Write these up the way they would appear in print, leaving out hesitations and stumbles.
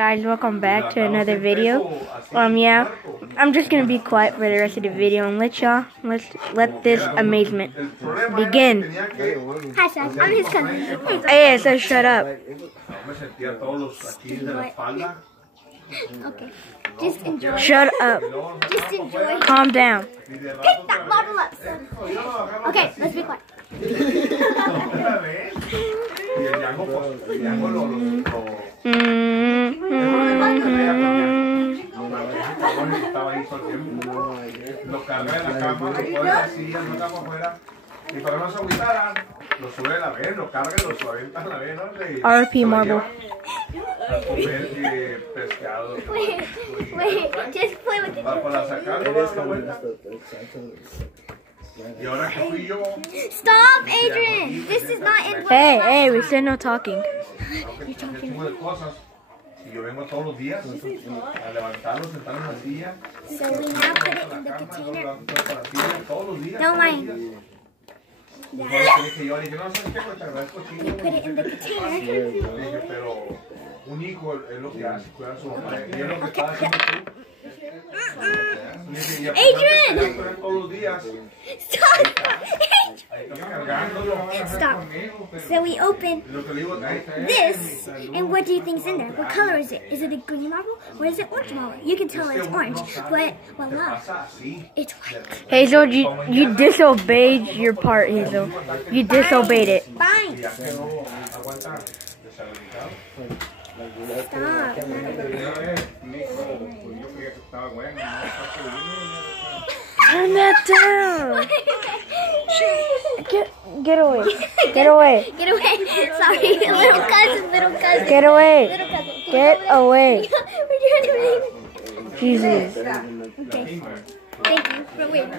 guys, welcome back to another video. Yeah, I'm just gonna be quiet for the rest of the video and let this amazement begin. Hi, Shaq. I'm his cousin. Hey, so shut up. Okay. Just enjoy. Shut up. Just enjoy. Calm down. Pick that bottle up, son. Okay, let's be quiet. RP Marble. Wait, just play with it. Stop, Adrian! This is not in. Hey, we said no talking. You're talking. Yo vengo todos los días a levantarlo, sentarlo en la silla. So we now put it in the container. Todos los días. Don't mind. Yo dije, no, ¿sabes qué? Te agradezco chingo. We put it in the container. Dije, pero un hijo es lo que hace, cuidar a su mamá. Y es lo que estás haciendo tú. Adrian! Todos los días. Stop. So we open this, and what do you think's in there? What color is it? Is it a green marble or is it orange marble? You can tell it's orange, but voila, it's white. Hazel, you disobeyed your part, Hazel. You disobeyed it. Fine. Stop. Turn that down. Get away. Get away. Get away. Sorry, little cousin. Get away. Little cousin. Get away. We're doing it. Jesus. Okay. Thank you for waiting.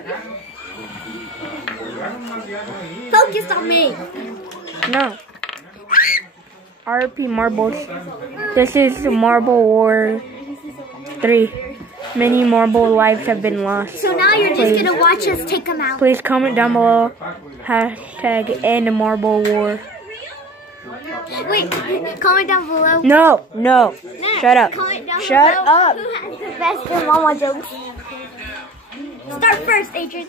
Focus on me. No. RP Marbles. This is Marble War 3. Many marble lives have been lost. So now you're just gonna watch us take them out. Please comment down below. #end Marble War. Wait, comment down below. No. Shut up. Comment down Shut below up. who has the best mama jokes. Start first, Adrian.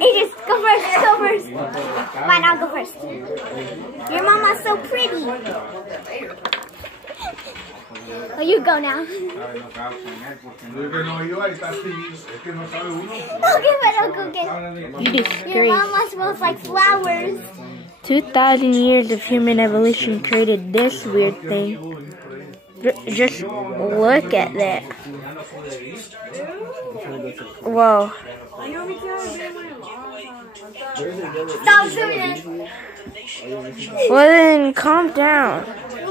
Adrian, go first. Go first. Fine, I'll go first. Your mama's so pretty. Oh, you go now. I'll go get it. You Your disgrace. mama smells like flowers. 2,000 years of human evolution created this weird thing. Just look at that. Whoa. Stop doing it. Well then, calm down.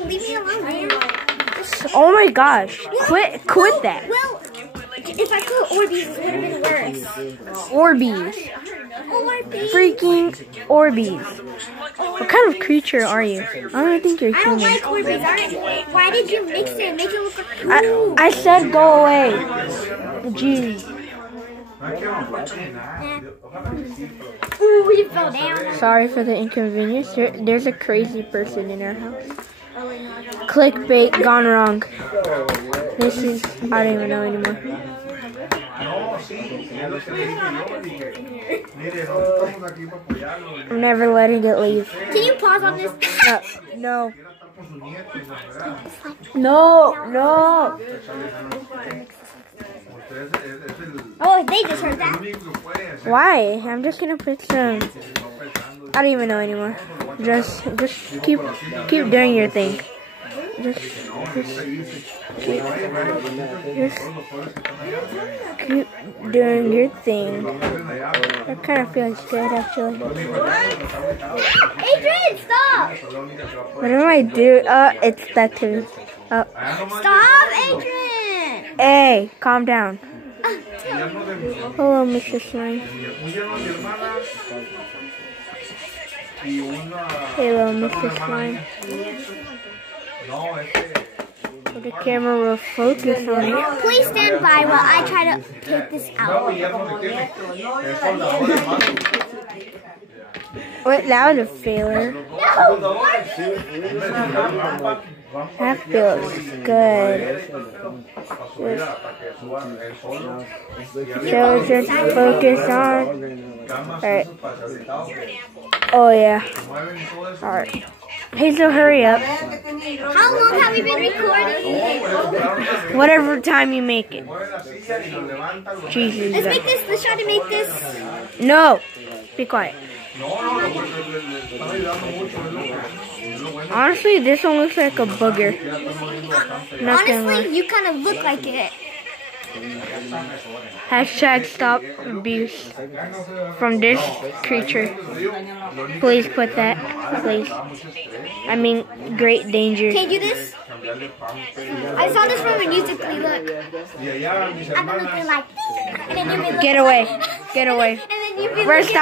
Leave me alone, man. Oh my gosh. Quit that. Well, if I put Orbeez, it would have been worse. Orbeez. Orbeez. Freaking Orbeez. What kind of creature are you? I don't think you're I don't human. like Orbeez. Why did you mix it? Make it look like poo. I said go away. Jeez. Ooh, you fell down. Sorry for the inconvenience. There's a crazy person in our house. Clickbait gone wrong. This is, I don't even know anymore. I'm never letting it leave. Can you pause on this? No. No. Oh, they just heard that. Why? I'm just gonna put some. I don't even know anymore. Just keep doing your thing. Just keep doing your thing. That kind of feels good, actually. Adrian, stop! Whatever I do, it's stuck to me. Stop, Adrian! Hey, calm down. Hello, Mr. Slime. Hello, Mr. Slime. The camera will focus on it. Please stand by while I try to take this out. What loud a failure. No! That feels good. So just focus on. Alright. Oh yeah. Alright. Hazel, hurry up. How long have we been recording? Whatever time you make it. Jesus. Let's make this. Let's try to make this. No. Be quiet. Honestly, this one looks like a booger. Honestly, you kind of look like it. Hashtag stop abuse from this creature. Please put that. Please. I mean, great danger. Can you do this? I saw this from a musically. Look. I'm gonna look like this. And then you be Get away. Get away. And then you be First